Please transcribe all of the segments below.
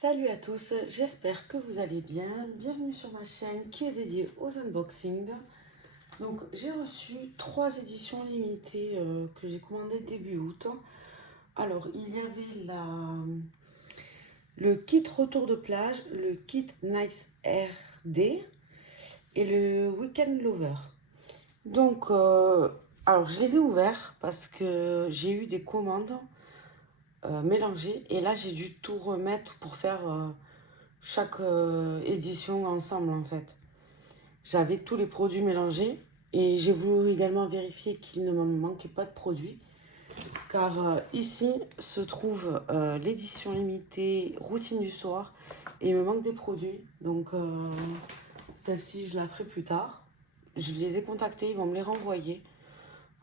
Salut à tous, j'espère que vous allez bien. Bienvenue sur ma chaîne qui est dédiée aux unboxings. Donc j'ai reçu 3 éditions limitées que j'ai commandées début août. Alors il y avait le kit retour de plage, le kit Nice RD et le Weekend Lover. Donc alors je les ai ouverts parce que j'ai eu des commandes mélangées et là j'ai dû tout remettre pour faire chaque édition ensemble en fait. J'avais tous les produits mélangés et j'ai voulu également vérifier qu'il ne me manquait pas de produits car ici se trouve l'édition limitée routine du soir et il me manque des produits donc celle-ci je la ferai plus tard. Je les ai contactés, ils vont me les renvoyer.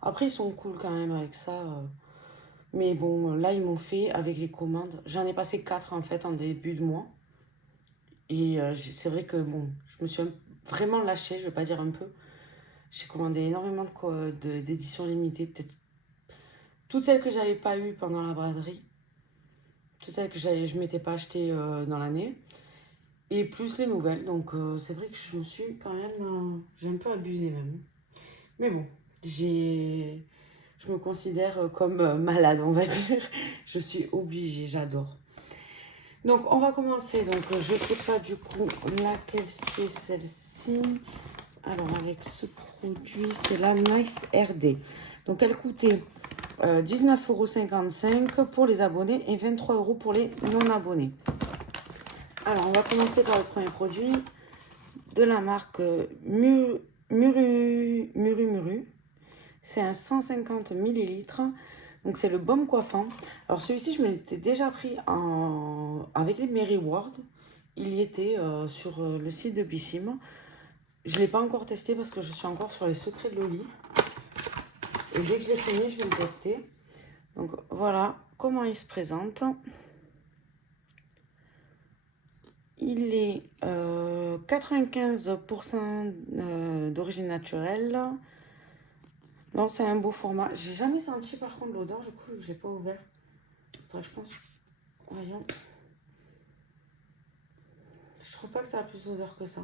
Après ils sont cool quand même avec ça. Mais bon, là ils m'ont fait avec les commandes. J'en ai passé 4 en fait en début de mois. Et c'est vrai que bon, je me suis vraiment lâchée, je vais pas dire un peu. J'ai commandé énormément d'éditions limitées, peut-être toutes celles que j'avais pas eues pendant la braderie, toutes celles que je m'étais pas achetées dans l'année, et plus les nouvelles. Donc c'est vrai que je me suis quand même, j'ai un peu abusé même. Mais bon, je me considère comme malade, on va dire. Je suis obligée, j'adore. Donc on va commencer. Donc je sais pas du coup laquelle c'est celle-ci. Alors avec ce produit, c'est la Nice RD. Donc elle coûtait 19,55 € pour les abonnés et 23 € pour les non-abonnés. Alors on va commencer par le premier produit de la marque Muru Muru. C'est un 150 ml. Donc c'est le baume coiffant. Alors celui-ci, je me l'étais déjà pris avec les Mary Ward. Il y était sur le site de Bissim. Je ne l'ai pas encore testé parce que je suis encore sur les secrets de Loli. Et dès que je l'ai fini, je vais le tester. Donc voilà comment il se présente. Il est 95% d'origine naturelle. Non, c'est un beau format. J'ai jamais senti par contre l'odeur, du coup, je l'ai pas ouvert. Attends, je pense. Voyons. Je trouve pas que ça a plus d'odeur que ça.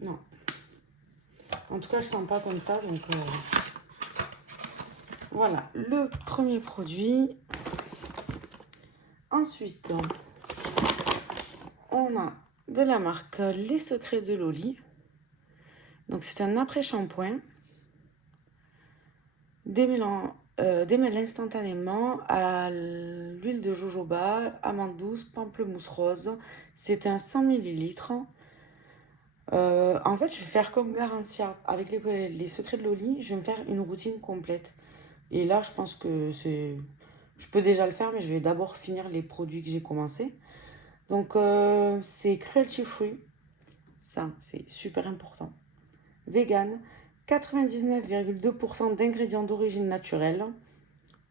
Non. En tout cas, je sens pas comme ça, donc voilà le premier produit. Ensuite, on a de la marque Les Secrets de Loli. Donc c'est un après-shampoing. Démêle instantanément à l'huile de jojoba, amande douce, pamplemousse rose. C'est un 100 ml. En fait, je vais faire comme Garantia. Avec les secrets de Loli, je vais me faire une routine complète. Et là, je pense que c'est... Je peux déjà le faire, mais je vais d'abord finir les produits que j'ai commencé. Donc, c'est cruelty free. Ça, c'est super important. Vegan. 99,2% d'ingrédients d'origine naturelle.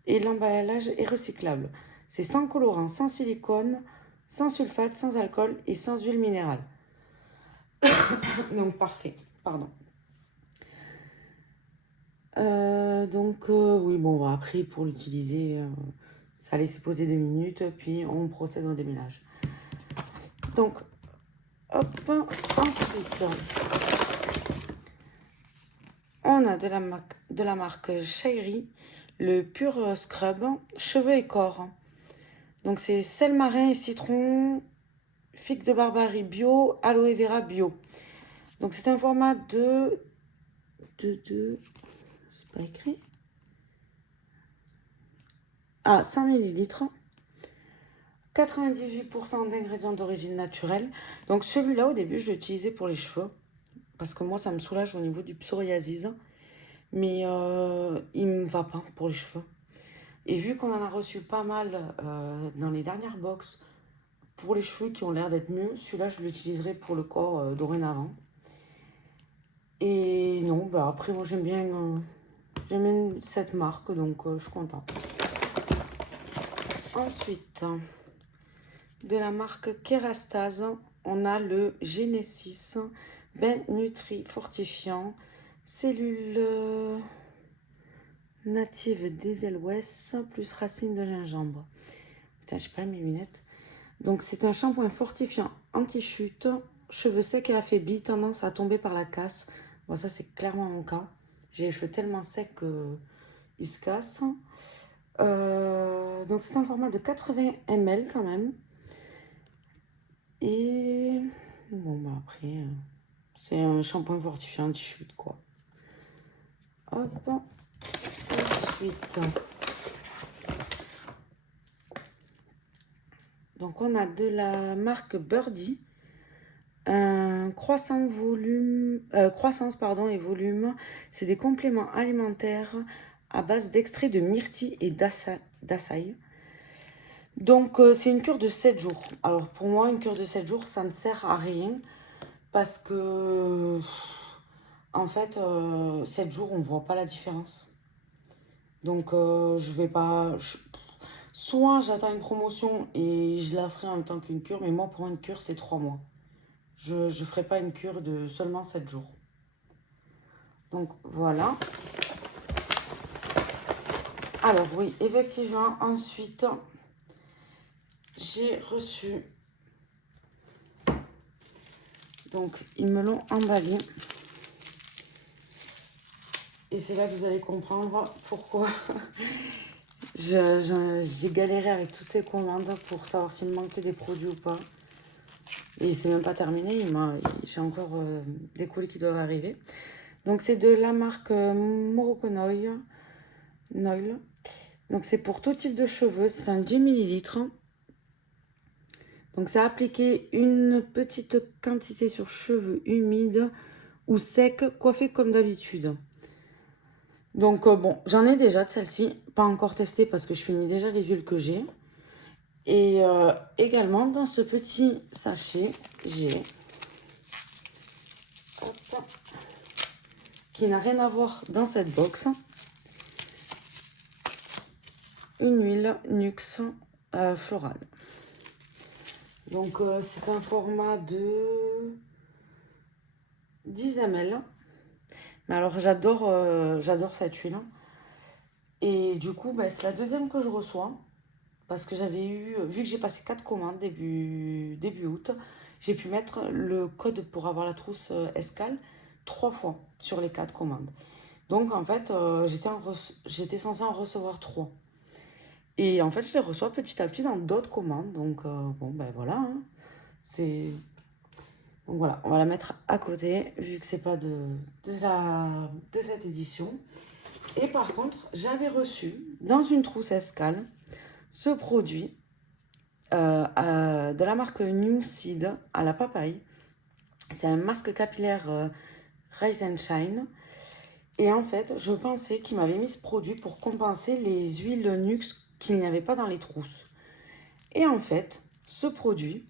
Et l'emballage est recyclable. C'est sans colorant, sans silicone, sans sulfate, sans alcool et sans huile minérale. Donc parfait, pardon. Oui, bon, après pour l'utiliser, ça laisse poser 2 minutes, puis on procède au déménage. Donc, hop, ensuite, on a de la marque Shairi, le Pur Scrub, cheveux et corps. Donc c'est sel marin et citron, figue de barbarie bio, aloe vera bio. Donc c'est un format de c'est pas écrit. 100 ml. 98% d'ingrédients d'origine naturelle. Donc celui-là, au début, je l'utilisais pour les cheveux. Parce que moi, ça me soulage au niveau du psoriasis. Mais il ne me va pas pour les cheveux. Et vu qu'on en a reçu pas mal dans les dernières box pour les cheveux qui ont l'air d'être mieux, celui-là, je l'utiliserai pour le corps dorénavant. Et non, bah après, moi, j'aime bien cette marque, donc je suis contente. Ensuite, de la marque Kerastase, on a le Genesis Bain Nutri Fortifiant, cellules natives d'Edelweiss plus racines de gingembre. Putain, j'ai pas mes lunettes. Donc c'est un shampoing fortifiant anti-chute, cheveux secs et affaiblis, tendance à tomber par la casse. Bon, ça c'est clairement mon cas. J'ai les cheveux tellement secs qu'ils se cassent. Donc c'est un format de 80 ml quand même. Et bon bah après, c'est un shampoing fortifiant anti-chute quoi. Hop. Ensuite, donc on a de la marque Birdie. Un croissance et volume, c'est des compléments alimentaires à base d'extrait de myrtille et d'açaï. Donc c'est une cure de 7 jours. Alors pour moi, une cure de 7 jours, ça ne sert à rien parce que en fait, 7 jours, on ne voit pas la différence. Donc je vais pas... Soit j'attends une promotion et je la ferai en même temps qu'une cure, mais moi pour une cure, c'est 3 mois. Je ne ferai pas une cure de seulement 7 jours. Donc voilà. Alors oui, effectivement, ensuite, j'ai reçu... Donc, ils me l'ont emballé. Et c'est là que vous allez comprendre pourquoi j'ai galéré avec toutes ces commandes pour savoir s'il me manquait des produits ou pas. Et c'est même pas terminé, j'ai encore des colis qui doivent arriver. Donc c'est de la marque Morocco Noil. Donc c'est pour tout type de cheveux, c'est un 10 ml. Donc c'est appliquer une petite quantité sur cheveux humides ou secs, coiffés comme d'habitude. Donc bon, j'en ai déjà de celle-ci, pas encore testée parce que je finis déjà les huiles que j'ai. Et également dans ce petit sachet, j'ai, qui n'a rien à voir dans cette box, une huile Nuxe florale. Donc c'est un format de 10 ml. Mais alors j'adore cette huile. Et du coup, bah, c'est la deuxième que je reçois. Parce que j'avais eu, vu que j'ai passé 4 commandes début août, j'ai pu mettre le code pour avoir la trousse escale 3 fois sur les 4 commandes. Donc en fait, j'étais censée en recevoir 3. Et en fait, je les reçois petit à petit dans d'autres commandes. Donc bon, ben voilà. Hein. Donc voilà, on va la mettre à côté, vu que c'est pas de cette édition. Et par contre, j'avais reçu dans une trousse escale ce produit de la marque New Seed à la papaye. C'est un masque capillaire Rise and Shine. Et en fait, je pensais qu'il m'avait mis ce produit pour compenser les huiles Nuxe qu'il n'y avait pas dans les trousses. Et en fait, ce produit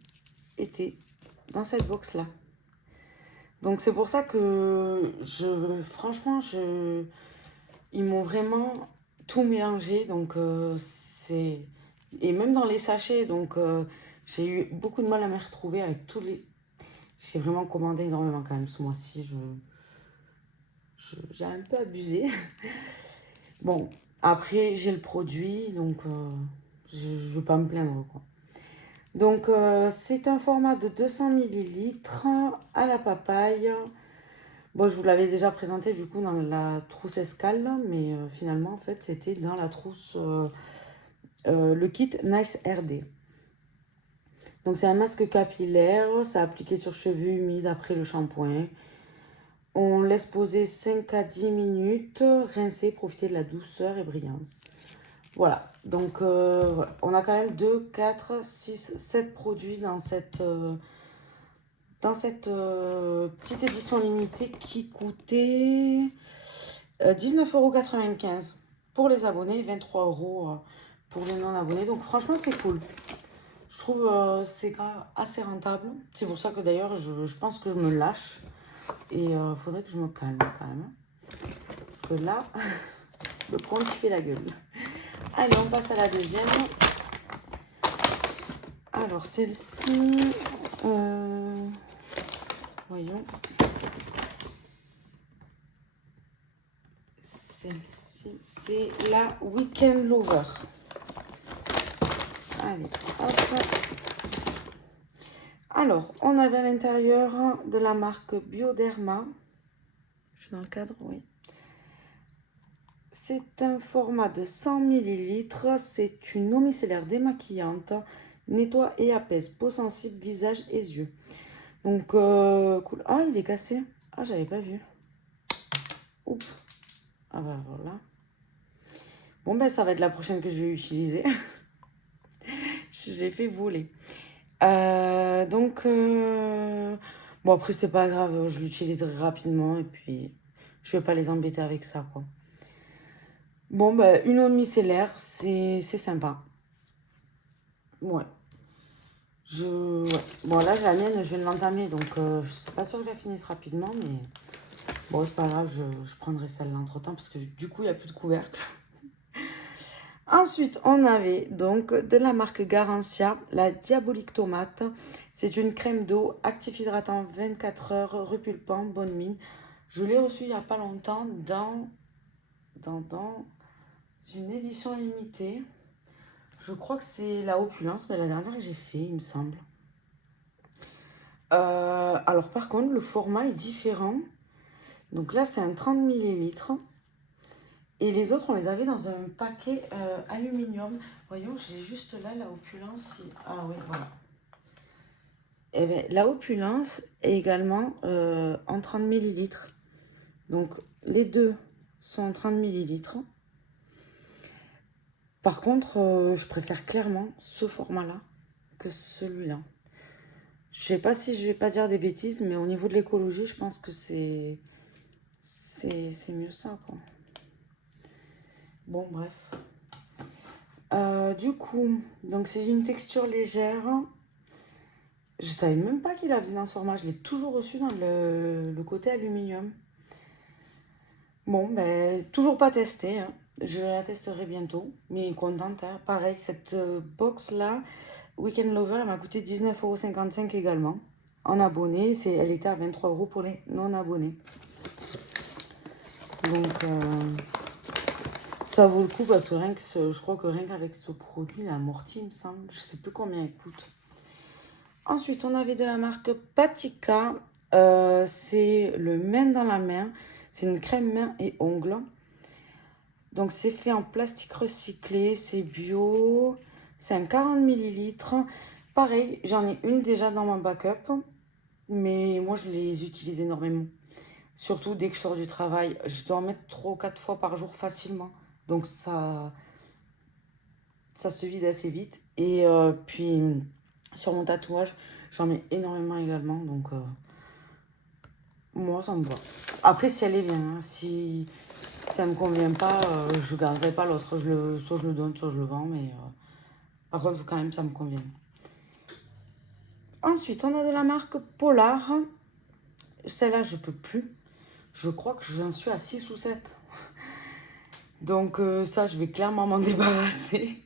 était dans cette box-là. Donc c'est pour ça que franchement, ils m'ont vraiment tout mélangé. Donc c'est... Et même dans les sachets, donc j'ai eu beaucoup de mal à me retrouver avec tous les... J'ai vraiment commandé énormément quand même ce mois-ci. J'ai un peu abusé. Bon, après j'ai le produit, donc je ne veux pas me plaindre quoi. Donc c'est un format de 200 ml à la papaye. Bon, je vous l'avais déjà présenté du coup dans la trousse escale, mais finalement en fait c'était dans la trousse, le kit Nice RD. Donc c'est un masque capillaire, ça appliqué sur cheveux humides après le shampoing. On laisse poser 5 à 10 minutes, rincer, profiter de la douceur et brillance. Voilà, donc voilà. On a quand même 2, 4, 6, 7 produits dans cette petite édition limitée qui coûtait 19,95 € pour les abonnés, 23 € pour les non-abonnés. Donc franchement, c'est cool. Je trouve c'est quand même assez rentable. C'est pour ça que d'ailleurs, je pense que je me lâche. Et il faudrait que je me calme quand même. Parce que là, le compte fait la gueule. Allez, on passe à la deuxième. Alors, celle-ci... voyons. Celle-ci, c'est la Weekend Lover. Allez, hop. Alors, on avait à l'intérieur de la marque Bioderma. Je suis dans le cadre, oui. C'est un format de 100 millilitres. C'est une eau micellaire démaquillante. Nettoie et apaise peau sensible, visage et yeux. Donc, cool. Ah, il est cassé. Ah, j'avais pas vu. Oups. Ah bah voilà. Bon, ben ça va être la prochaine que je vais utiliser. Je l'ai fait voler. Bon, après, c'est pas grave. Je l'utiliserai rapidement et puis je vais pas les embêter avec ça, quoi. Bon, ben, une eau de micellaire, c'est sympa. Ouais. Ouais. Bon, là, la mienne, je vais l'entamer, donc je suis pas sûre que je la finisse rapidement, mais bon, c'est pas grave, je prendrai celle-là entre-temps, parce que du coup, il n'y a plus de couvercle. Ensuite, on avait donc de la marque Garancia, la Diabolique Tomate. C'est une crème d'eau, actif hydratant 24 heures, repulpant, bonne mine. Je l'ai reçue il n'y a pas longtemps dans une édition limitée. Je crois que c'est la Opulence, mais la dernière que j'ai fait, il me semble. Alors par contre, le format est différent. Donc là, c'est un 30 millilitres. Et les autres, on les avait dans un paquet aluminium. Voyons, j'ai juste là la Opulence. Ah oui, voilà. Et bien, la Opulence est également en 30 millilitres. Donc les deux sont en 30 millilitres. Par contre, je préfère clairement ce format-là que celui-là. Je sais pas si je vais pas dire des bêtises, mais au niveau de l'écologie, je pense que c'est mieux ça, quoi. Bon, bref. Du coup, donc c'est une texture légère. Je savais même pas qu'il la faisait dans ce format. Je l'ai toujours reçu dans le côté aluminium. Bon, ben, toujours pas testé, hein. Je la testerai bientôt. Mais contente, hein. Pareil, cette box-là, Weekend Lover, elle m'a coûté 19,55 € également. En abonné, elle était à 23 € pour les non-abonnés. Donc, ça vaut le coup parce que je crois que rien qu'avec ce produit, la amorti, il me semble. Je sais plus combien il coûte. Ensuite, on avait de la marque Patika. C'est le main dans la main. C'est une crème main et ongles. Donc, c'est fait en plastique recyclé. C'est bio. C'est un 40 millilitres. Pareil, j'en ai une déjà dans mon backup. Mais moi, je les utilise énormément. Surtout dès que je sors du travail. Je dois en mettre 3 ou 4 fois par jour facilement. Donc, ça se vide assez vite. Et puis, sur mon tatouage, j'en mets énormément également. Donc, moi, ça me va. Après, si elle est bien, hein, si ça me convient pas, je garderai pas l'autre. Soit je le donne, soit je le vends. Mais par contre, il faut quand même que ça me convienne. Ensuite, on a de la marque Polar. Celle-là, je peux plus. Je crois que j'en suis à 6 ou 7. Donc ça, je vais clairement m'en débarrasser.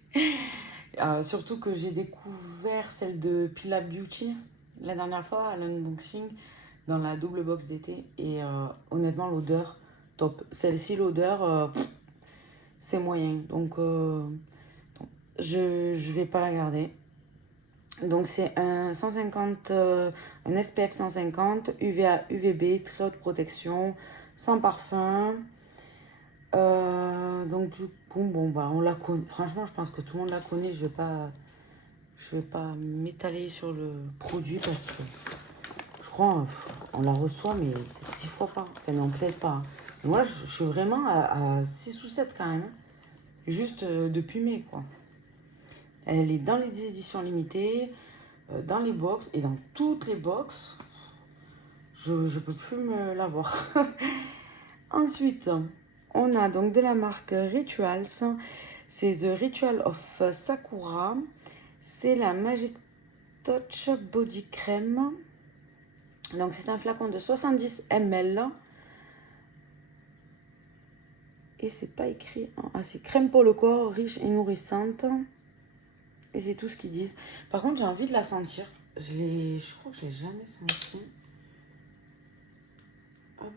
Surtout que j'ai découvert celle de Pila Beauty la dernière fois à l'unboxing dans la double box d'été. Et honnêtement, l'odeur, top. Celle-ci, l'odeur, c'est moyen. Donc je vais pas la garder. Donc c'est un 150, un SPF 150, UVA, UVB, très haute protection, sans parfum. Donc du coup, bon bah on la connaît. Franchement, je pense que tout le monde la connaît. Je vais pas m'étaler sur le produit parce que je crois on la reçoit mais peut-être 10 fois pas. Enfin non, peut-être pas, hein. Moi, je suis vraiment à 6 ou 7 quand même. Juste depuis mai, quoi. Elle est dans les éditions limitées, dans les box et dans toutes les box. Je peux plus me l'avoir. Ensuite, on a donc de la marque Rituals. C'est The Ritual of Sakura. C'est la Magic Touch Body Cream. Donc c'est un flacon de 70 ml. Et c'est pas écrit. Ah, c'est crème pour le corps, riche et nourrissante. Et c'est tout ce qu'ils disent. Par contre, j'ai envie de la sentir. Je crois que je l'ai jamais sentie. Hop.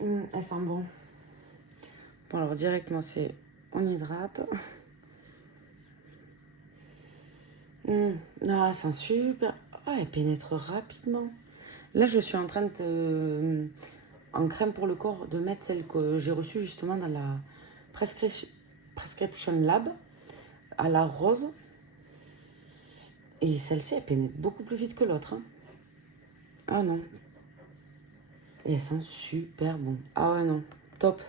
Elle sent bon. Bon, alors directement, c'est on hydrate. Ah, c'est super. Ah, elle pénètre rapidement. Là, je suis en train de, en crème pour le corps, de mettre celle que j'ai reçue justement dans la Prescription Lab, à la rose. Et celle-ci, elle pénètre beaucoup plus vite que l'autre. Hein. Ah non. Et elle sent super bon. Ah ouais, non. Top.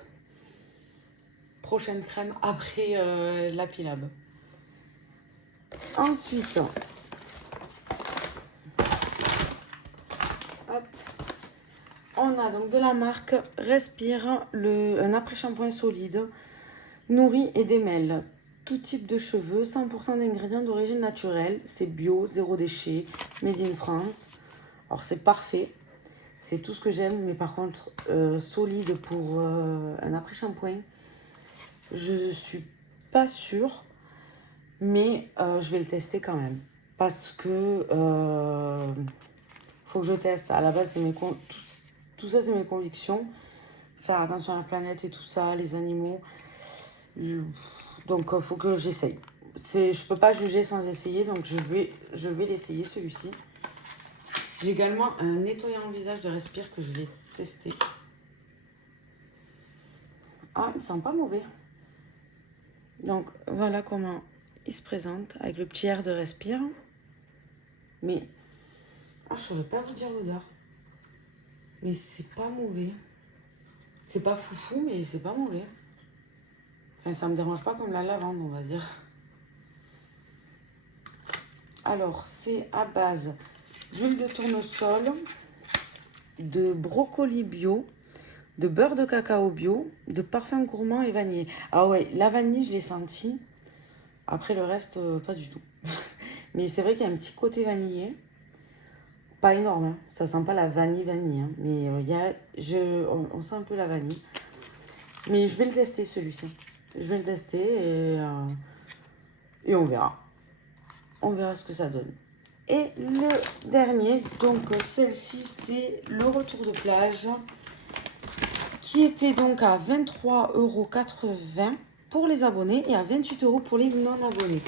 Prochaine crème après l'Apilab. Ensuite, hop, on a donc de la marque Respire un après-shampoing solide, nourri et démêle tout type de cheveux, 100% d'ingrédients d'origine naturelle, c'est bio, zéro déchet, made in France. Alors c'est parfait, c'est tout ce que j'aime, mais par contre solide pour un après-shampoing, je suis pas sûre, mais je vais le tester quand même parce que faut que je teste. À la base, c'est tout ça, c'est mes convictions. Faire attention à la planète et tout ça, les animaux. Donc, faut que j'essaye. Je peux pas juger sans essayer, donc je vais l'essayer celui-ci. J'ai également un nettoyant visage de Respire que je vais tester. Ah, il sent pas mauvais. Donc, voilà comment il se présente avec le petit air de Respire. Mais, je saurais pas vous dire l'odeur. Mais c'est pas mauvais. C'est pas foufou, mais c'est pas mauvais. Enfin, ça me dérange pas comme la lavande, on va dire. Alors, c'est à base d'huile de tournesol, de brocoli bio, de beurre de cacao bio, de parfum gourmand et vanille. Ah ouais, la vanille, je l'ai senti. Après, le reste, pas du tout. Mais c'est vrai qu'il y a un petit côté vanillé. Pas énorme, hein. Ça sent pas la vanille, hein. Mais on sent un peu la vanille. Mais je vais le tester, celui-ci. Je vais le tester et on verra. On verra ce que ça donne. Et le dernier, donc celle-ci, c'est le retour de plage qui était donc à 23,80 € pour les abonnés et à 28 € pour les non-abonnés.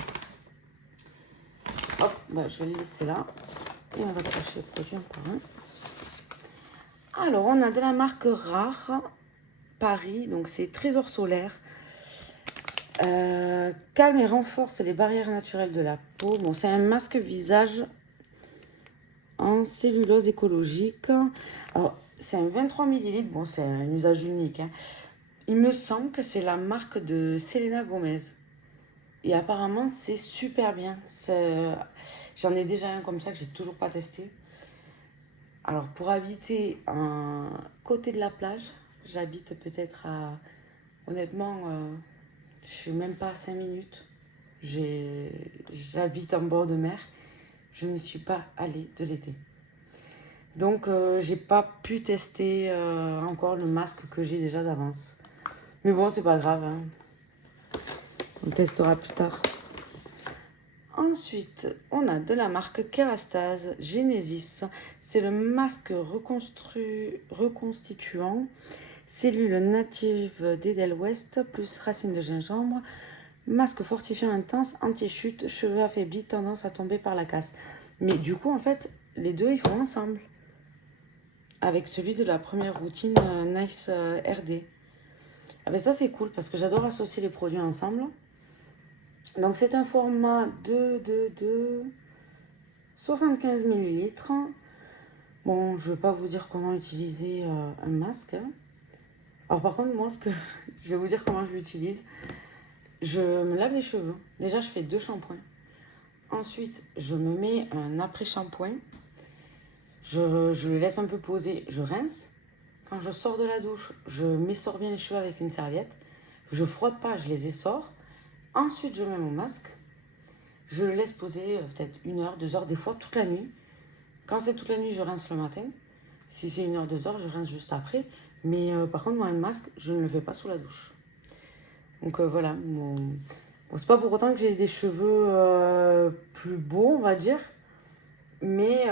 Hop, bah, je vais le laisser là et on va cocher les produits un par un. Alors, on a de la marque Rare Paris, donc c'est Trésor solaire. Calme et renforce les barrières naturelles de la peau. Bon, c'est un masque visage en cellulose écologique. Alors, c'est un 23 ml. Bon, c'est un usage unique. Hein. Il me semble que c'est la marque de Selena Gomez. Et apparemment, c'est super bien. J'en ai déjà un comme ça que j'ai toujours pas testé. Alors, pour habiter à côté de la plage, j'habite peut-être à... Honnêtement, je suis même pas à 5 minutes. J'habite en bord de mer. Je ne suis pas allée de l'été. Donc, j'ai pas pu tester encore le masque que j'ai déjà d'avance. Mais bon, c'est pas grave. Hein. On testera plus tard. Ensuite, on a de la marque Kerastase Genesis. C'est le masque reconstituant cellules natives d'Edelweiss plus racines de gingembre. Masque fortifiant intense, anti-chute, cheveux affaiblis, tendance à tomber par la casse. Mais du coup, en fait, les deux, ils vont ensemble. Avec celui de la première routine Nice RD. Ah ben ça, c'est cool parce que j'adore associer les produits ensemble. Donc, c'est un format de 75 ml. Bon, je ne vais pas vous dire comment utiliser un masque. Alors, par contre, moi, je vais vous dire comment je l'utilise. Je me lave les cheveux. Déjà, je fais 2 shampoings. Ensuite, je me mets un après-shampoing. Je le laisse un peu poser. Je rince. Quand je sors de la douche, je m'essore bien les cheveux avec une serviette. Je frotte pas, je les essore. Ensuite, je mets mon masque. Je le laisse poser peut-être 1 heure, 2 heures, des fois toute la nuit. Quand c'est toute la nuit, je rince le matin. Si c'est 1 heure, 2 heures, je rince juste après. Mais par contre, moi, un masque, je ne le fais pas sous la douche. Donc voilà. Bon, c'est pas pour autant que j'ai des cheveux plus beaux, on va dire. Mais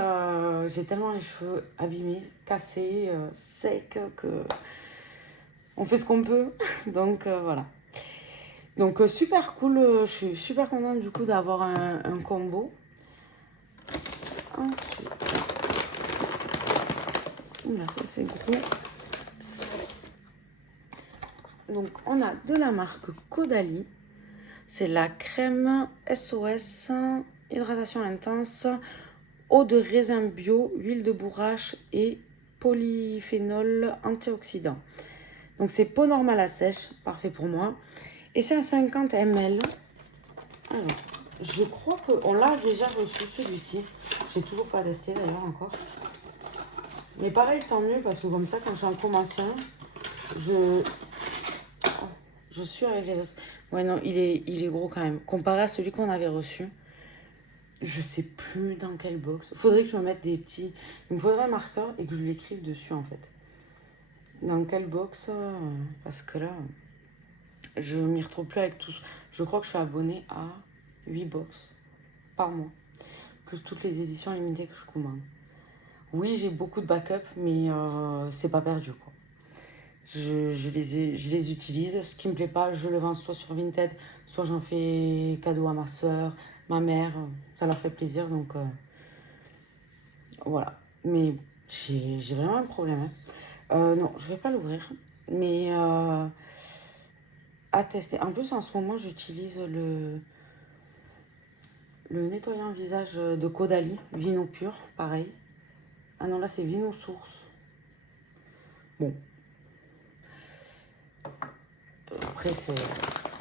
j'ai tellement les cheveux abîmés, cassés, secs que... on fait ce qu'on peut. Donc voilà. Donc super cool, je suis super contente du coup d'avoir un combo. Ensuite, oula, ça c'est gros. Donc on a de la marque Caudalie. C'est la crème SOS, hydratation intense, eau de raisin bio, huile de bourrache et polyphénol antioxydant. Donc c'est peau normale à sèche, parfait pour moi. Et c'est un 50 ml. Alors, je crois qu'on l'a déjà reçu celui-ci. J'ai toujours pas testé d'ailleurs encore. Mais pareil, tant mieux parce que comme ça, quand j'en commence un, je suis avec les autres. Ouais, non, il est gros quand même. Comparé à celui qu'on avait reçu, je sais plus dans quelle box. Faudrait que je me mette des petits. Il me faudrait un marqueur et que je l'écrive dessus en fait. Dans quelle box parce que là, je m'y retrouve plus avec tous. Je crois que je suis abonnée à 8 box par mois. Plus toutes les éditions limitées que je commande. Oui, j'ai beaucoup de backup, mais c'est pas perdu quoi. Je les utilise. Ce qui me plaît pas, je le vends soit sur Vinted, soit j'en fais cadeau à ma soeur, ma mère. Ça leur fait plaisir, donc voilà. Mais j'ai vraiment un problème. Non, je vais pas l'ouvrir. Mais à tester. En plus, en ce moment, j'utilise le nettoyant visage de Caudalie, Vino Pur, pareil. Ah non, là, c'est Vino Source. Bon. Après, c'est...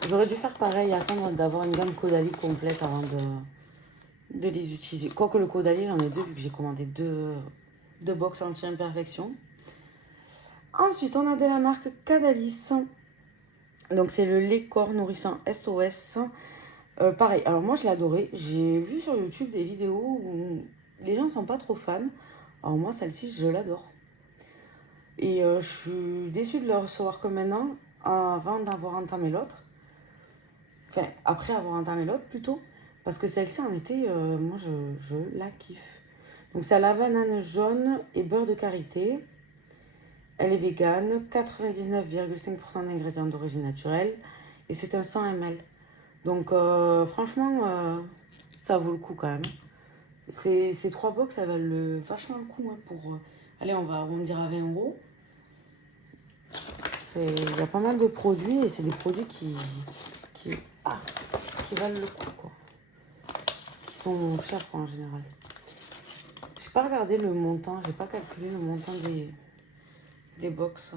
J'aurais dû faire pareil, attendre d'avoir une gamme Caudalie complète avant de les utiliser. Quoique le Caudalie, j'en ai deux, vu que j'ai commandé deux box anti-imperfection. Ensuite, on a de la marque Cadalis. Donc, c'est le lait corps nourrissant SOS. Pareil, alors moi, je l'adorais. J'ai vu sur YouTube des vidéos où les gens ne sont pas trop fans. Alors moi, celle-ci, je l'adore. Et je suis déçue de le recevoir que maintenant, avant d'avoir entamé l'autre. Enfin, après avoir entamé l'autre plutôt. Parce que celle-ci en été, moi je la kiffe. Donc c'est à la banane jaune et beurre de karité. Elle est végane, 99,5% d'ingrédients d'origine naturelle. Et c'est un 100 ml. Donc franchement, ça vaut le coup quand même. Ces trois box, ça valent vachement le coup hein, pour... allez, on va arrondir à 20 euros. Il y a pas mal de produits et c'est des produits qui valent le coup, quoi. Qui sont chers, quoi, en général. J'ai pas regardé le montant, j'ai pas calculé le montant des box,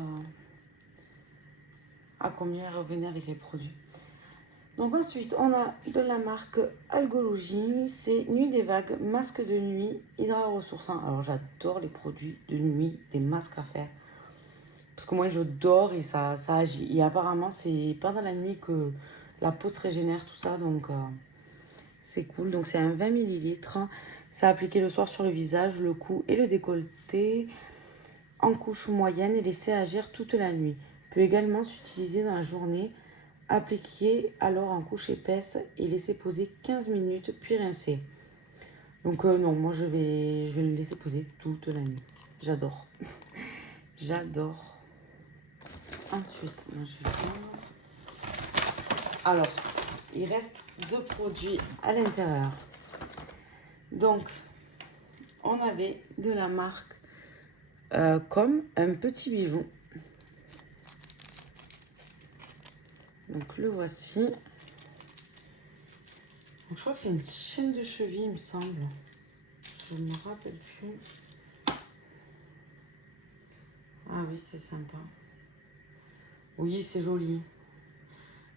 à combien revenaient avec les produits. Donc ensuite, on a de la marque Algologie, c'est Nuit des Vagues, masque de nuit, hydra ressourçant. Alors j'adore les produits de nuit, les masques à faire. Parce que moi je dors et ça agit. Et apparemment c'est pendant la nuit que la peau se régénère, tout ça, donc c'est cool. Donc c'est un 20 ml. C'est appliqué le soir sur le visage, le cou et le décolleté en couche moyenne et laissé agir toute la nuit. Peut également s'utiliser dans la journée, appliqué alors en couche épaisse et laisser poser 15 minutes puis rincer. Donc non, moi je vais le laisser poser toute la nuit. J'adore. J'adore. Ensuite, moi je vais prendre... Alors, il reste deux produits à l'intérieur. Donc, on avait de la marque comme un petit bijou. Donc le voici. Donc, je crois que c'est une chaîne de cheville, il me semble. Je ne me rappelle plus. Ah oui, c'est sympa. Oui, c'est joli.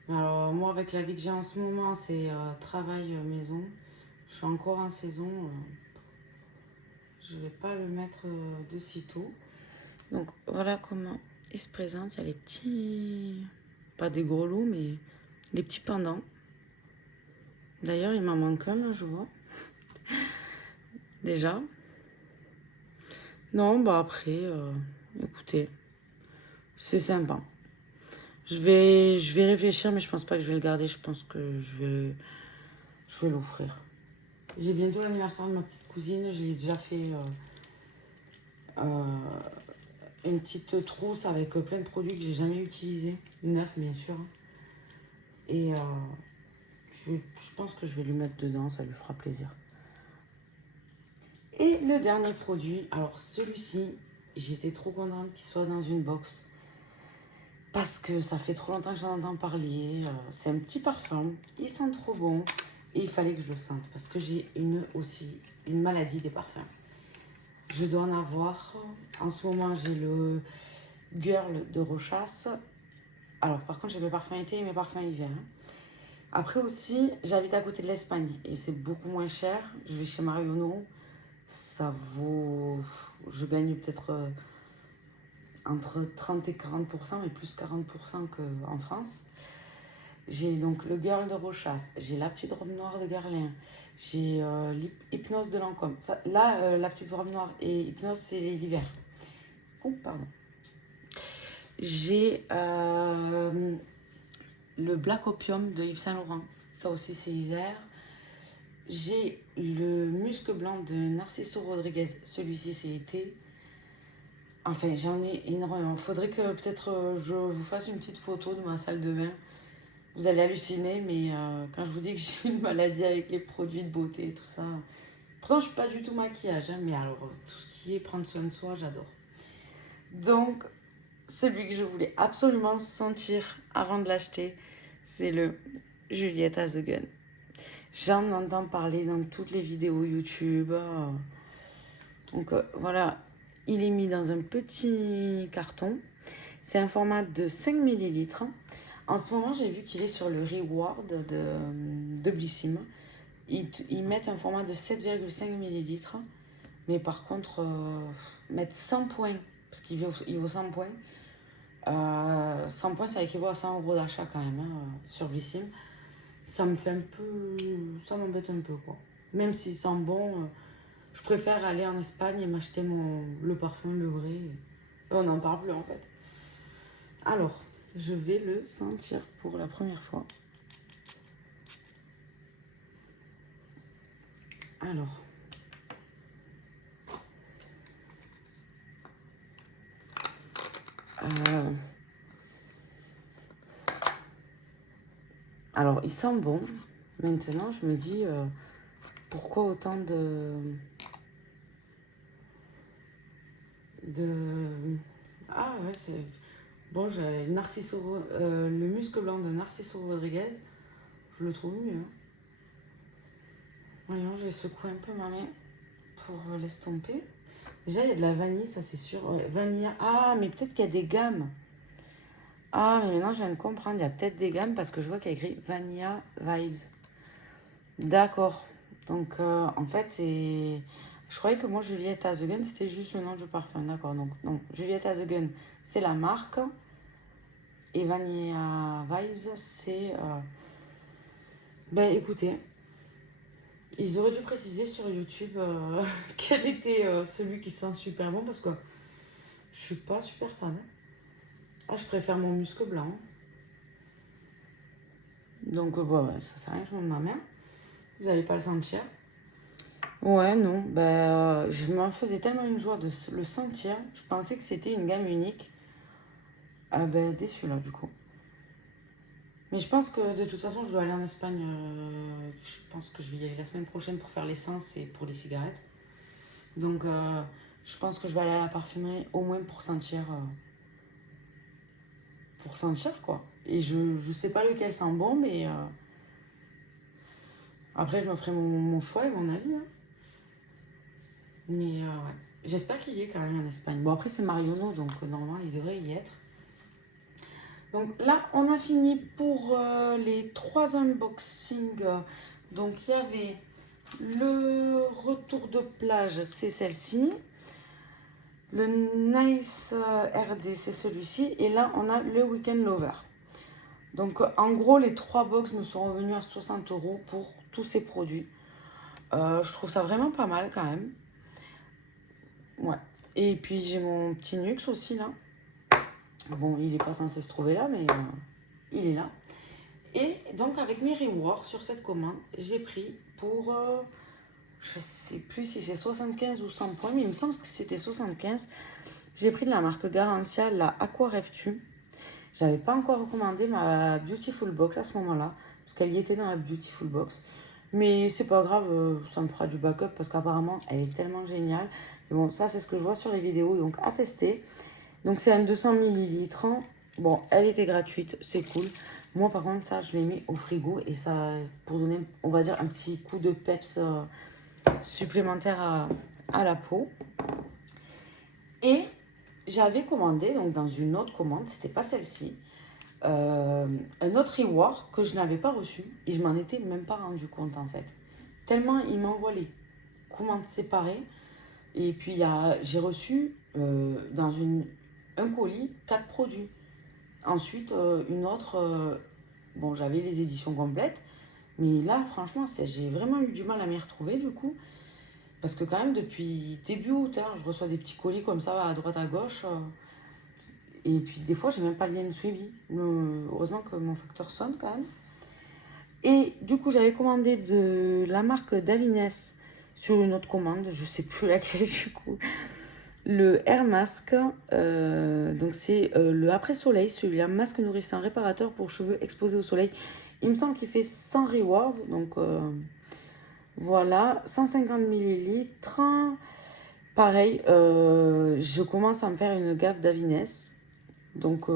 Alors moi, avec la vie que j'ai en ce moment, c'est travail maison. Je suis encore en saison. Je vais pas le mettre de sitôt. Donc voilà comment il se présente. Il y a les petits... Pas des gros lots, mais les petits pendants. D'ailleurs, il m'en manque un, là, je vois. Déjà. Non, bah après, écoutez, c'est sympa. Je vais réfléchir, mais je pense pas que je vais le garder. Je pense que je vais l'offrir. J'ai bientôt l'anniversaire de ma petite cousine. Je l'ai déjà fait une petite trousse avec plein de produits que j'ai jamais utilisés. Neufs, bien sûr. Et je pense que je vais lui mettre dedans, ça lui fera plaisir. Et le dernier produit, alors celui-ci, j'étais trop contente qu'il soit dans une box. Parce que ça fait trop longtemps que j'en entends parler. C'est un petit parfum, il sent trop bon. Et il fallait que je le sente. Parce que j'ai aussi une maladie des parfums. Je dois en avoir. En ce moment, j'ai le Girl de Rochas. Alors, par contre, j'ai mes parfums été et mes parfums hiver. Après aussi, j'habite à côté de l'Espagne. Et c'est beaucoup moins cher. Je vais chez Marionneau. Ça vaut... Je gagne peut-être... entre 30 et 40%, mais plus 40% qu'en France. J'ai donc le Girl de Rochas, j'ai la petite robe noire de Guerlain, j'ai l'Hypnose de Lancôme. Là, la petite robe noire et Hypnose, c'est l'hiver. Oh, pardon. J'ai le Black Opium de Yves Saint Laurent. Ça aussi, c'est hiver. J'ai le Musc Blanc de Narciso Rodriguez. Celui-ci, c'est été. Enfin, j'en ai énormément. Faudrait que peut-être je vous fasse une petite photo de ma salle de bain. Vous allez halluciner, mais quand je vous dis que j'ai une maladie avec les produits de beauté et tout ça. Pourtant, je suis pas du tout maquillage, hein, mais alors tout ce qui est prendre soin de soi, j'adore. Donc, celui que je voulais absolument sentir avant de l'acheter, c'est le Juliette Has the Gun. J'en entends parler dans toutes les vidéos YouTube. Donc voilà, il est mis dans un petit carton. C'est un format de 5 ml. En ce moment, j'ai vu qu'il est sur le Reward de Blissim. Ils mettent un format de 7,5 ml. Mais par contre, mettre 100 points, parce qu'il vaut 100 points. 100 points, ça équivaut à 100 € d'achat quand même, hein, sur Blissim. Ça me fait un peu... Ça m'embête un peu, quoi. Même s'il sent bon, je préfère aller en Espagne et m'acheter le parfum, le vrai. Et on n'en parle plus, en fait. Alors, je vais le sentir pour la première fois. Alors. Alors, il sent bon. Maintenant, je me dis, pourquoi autant Ah ouais, c'est... Bon, j'ai le Musc Blanc de Narciso Rodriguez. Je le trouve mieux. Voyons, je vais secouer un peu ma main pour l'estomper. Déjà, il y a de la vanille, ça c'est sûr. Ouais, vanille. Ah, mais peut-être qu'il y a des gammes. Ah, mais maintenant, je viens de comprendre. Il y a peut-être des gammes parce que je vois qu'il y a écrit Vanilla Vibes. D'accord. Donc, en fait, c'est... Je croyais que moi, Juliette Has the Gun, c'était juste le nom du parfum. D'accord. Donc, non. Juliette Has the Gun, c'est la marque. Et Vanilla Vibes, c'est... Ben, écoutez, ils auraient dû préciser sur YouTube quel était celui qui sent super bon parce que je suis pas super fan. Ah, je préfère mon Musc Blanc. Donc, bon, ça sert à rien, je monte ma main. Vous n'allez pas le sentir. Ouais, non. Ben, je m'en faisais tellement une joie de le sentir. Je pensais que c'était une gamme unique. Ah ben, déçu là, du coup. Mais je pense que de toute façon, je dois aller en Espagne. Je pense que je vais y aller la semaine prochaine pour faire l'essence et pour les cigarettes. Donc, je pense que je vais aller à la parfumerie au moins pour sentir. Pour sentir, quoi. Et je sais pas lequel sent bon, mais... Après, je me ferai mon choix et mon avis. Hein. Mais ouais. J'espère qu'il y est quand même en Espagne. Bon, après, c'est Marionneau, donc normalement, il devrait y être. Donc là, on a fini pour les 3 unboxings. Donc, il y avait le retour de plage, c'est celle-ci. Le Nice RD, c'est celui-ci. Et là, on a le Weekend Lover. Donc, en gros, les 3 box me sont revenus à 60 € pour tous ces produits. Je trouve ça vraiment pas mal quand même. Ouais. Et puis, j'ai mon petit Nux aussi, là. Bon, il n'est pas censé se trouver là, mais il est là. Et donc, avec mes rewards sur cette commande, j'ai pris pour... je sais plus si c'est 75 ou 100 points, mais il me semble que c'était 75 J'ai pris de la marque Garantia, la Aqua Rêves-tu. J'avais pas encore recommandé ma Beautiful Box à ce moment-là, parce qu'elle y était dans la Beautiful Box. Mais c'est pas grave, ça me fera du backup parce qu'apparemment elle est tellement géniale. Mais bon, ça c'est ce que je vois sur les vidéos, donc à tester. Donc c'est un 200 millilitres. Bon, elle était gratuite, c'est cool. Moi par contre ça je l'ai mis au frigo et ça, pour donner, on va dire, un petit coup de peps supplémentaire à la peau. Et j'avais commandé, donc dans une autre commande, c'était pas celle-ci, un autre reward que je n'avais pas reçu et je m'en étais même pas rendu compte en fait. Tellement il m'envoie les commandes séparées. Et puis j'ai reçu dans un colis 4 produits. Ensuite, une autre, bon, j'avais les éditions complètes, mais là, franchement, j'ai vraiment eu du mal à m'y retrouver du coup. Parce que quand même, depuis début août, hein, je reçois des petits colis comme ça à droite à gauche. Et puis des fois, j'ai même pas le lien de suivi. Heureusement que mon facteur sonne quand même. Et du coup, j'avais commandé de la marque Davines sur une autre commande, je sais plus laquelle du coup. Le Air Mask, donc c'est le après-soleil, celui-là, masque nourrissant réparateur pour cheveux exposés au soleil. Il me semble qu'il fait 100 rewards, donc voilà, 150 millilitres. Pareil, je commence à me faire une gaffe d'Avines. Donc,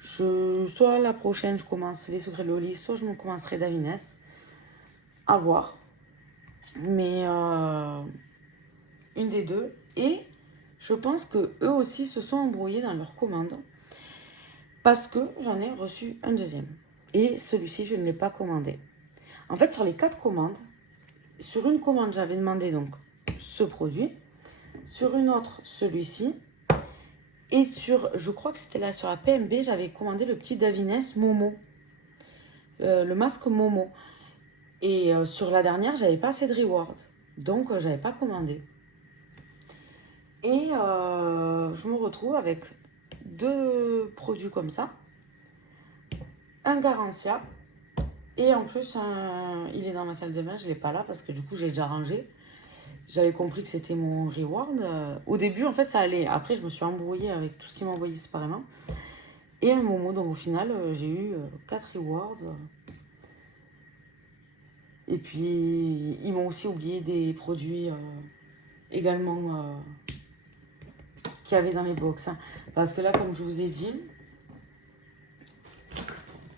soit la prochaine, je commence les secrets de Loli, soit je me commencerai d'Avines. À voir. Mais une des deux. Et je pense que eux aussi se sont embrouillés dans leur commande. Parce que j'en ai reçu un deuxième. Et celui-ci, je ne l'ai pas commandé. En fait, sur les 4 commandes, sur une commande, j'avais demandé donc ce produit. Sur une autre, celui-ci. Et je crois que c'était là, sur la PMB, j'avais commandé le petit Davines Momo. Le masque Momo. Et sur la dernière, j'avais pas assez de rewards. Donc, j'avais pas commandé. Et je me retrouve avec 2 produits comme ça. Un Garantia. Et en plus, il est dans ma salle de bain. Je ne l'ai pas là parce que du coup, j'ai déjà rangé. J'avais compris que c'était mon reward. Au début, en fait, ça allait. Après, je me suis embrouillée avec tout ce qu'ils m'envoyait séparément. Et un Momo. Donc, au final, j'ai eu 4 rewards. Et puis, ils m'ont aussi oublié des produits également qu'il y avait dans les box. Hein. Parce que là, comme je vous ai dit,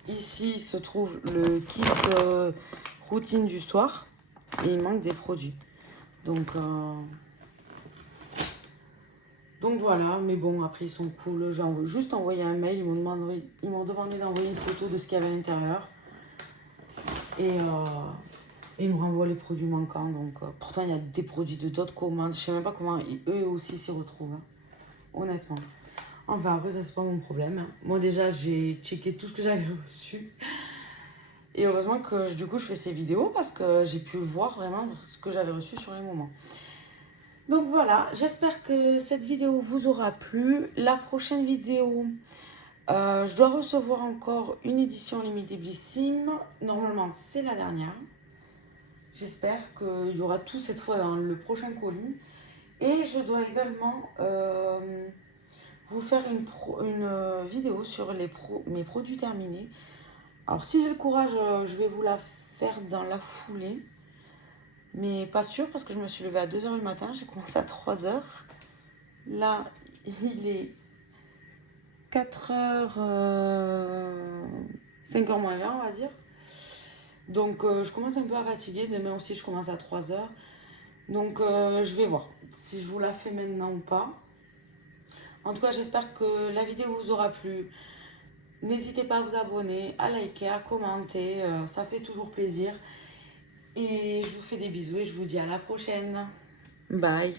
ici se trouve le kit routine du soir. Et il manque des produits. Donc voilà, mais bon, après ils sont cool. J'ai juste envoyé un mail, ils m'ont demandé d'envoyer une photo de ce qu'il y avait à l'intérieur. Et ils me renvoient les produits manquants. Donc pourtant, il y a des produits de d'autres commandes. Je sais même pas comment eux aussi s'y retrouvent. Hein, honnêtement. Enfin, après, ça, c'est pas mon problème. Hein. Moi, déjà, j'ai checké tout ce que j'avais reçu. Et heureusement que du coup, je fais ces vidéos parce que j'ai pu voir vraiment ce que j'avais reçu sur les moments. Donc voilà, j'espère que cette vidéo vous aura plu. La prochaine vidéo, je dois recevoir encore une édition limitée Blissim. Normalement, c'est la dernière. J'espère qu'il y aura tout cette fois dans le prochain colis. Et je dois également vous faire une vidéo sur mes produits terminés. Alors si j'ai le courage, je vais vous la faire dans la foulée. Mais pas sûr parce que je me suis levée à 2 h du matin, j'ai commencé à 3 h. Là, il est 4 h, 5 h moins 20, on va dire. Donc, je commence un peu à fatiguer. Demain aussi, je commence à 3 h. Donc, je vais voir si je vous la fais maintenant ou pas. En tout cas, j'espère que la vidéo vous aura plu. N'hésitez pas à vous abonner, à liker, à commenter. Ça fait toujours plaisir. Et je vous fais des bisous et je vous dis à la prochaine. Bye.